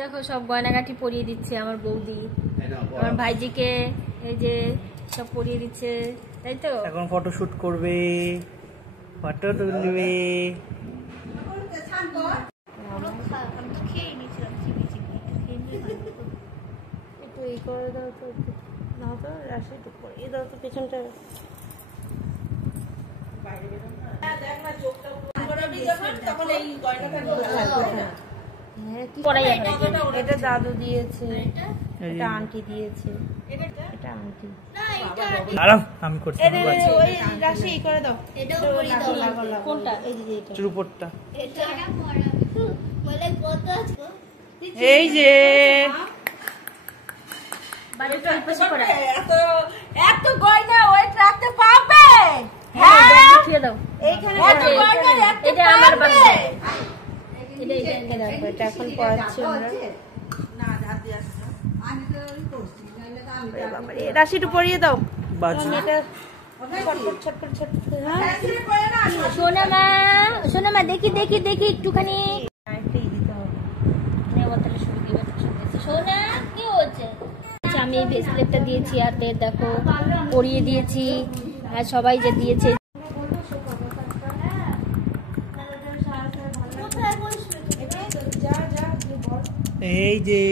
দেখো সব গয়নাগাটি পরিয়ে দিচ্ছে আমার বৌদি, আমার ভাইজিকে এই যে সব পরিয়ে দিচ্ছে, তাই তো? এখন ফটোশুট করবে, ফটো তুলবে। একটু এই করে দাও তো, না তো রাশি একটু পরিয়ে দাও তো পেছনটা। এটা দাদু দিয়েছে, এটা আন্টি দিয়েছে, এটা আন্টি। আমি করছি ওই রাশি এই করে দাও, কোনটা? এই যে এটা উপরটা, এই যে এত গয়না ওয়েট রাখতে পারবে? এটা আমার বাচ্চা, এটা এখন পড়াচ্ছি আমরা। রাশি একটু পরিয়ে দাও, সোনা মা, সোনা মা, দেখি দেখি দেখি একটুখানি সোনা কি হচ্ছে। আমি এই ব্রেসলেটটা দিয়েছি হাতে, দেখো পরিয়ে দিয়েছি, আর সবাই যে দিয়েছে। এই যে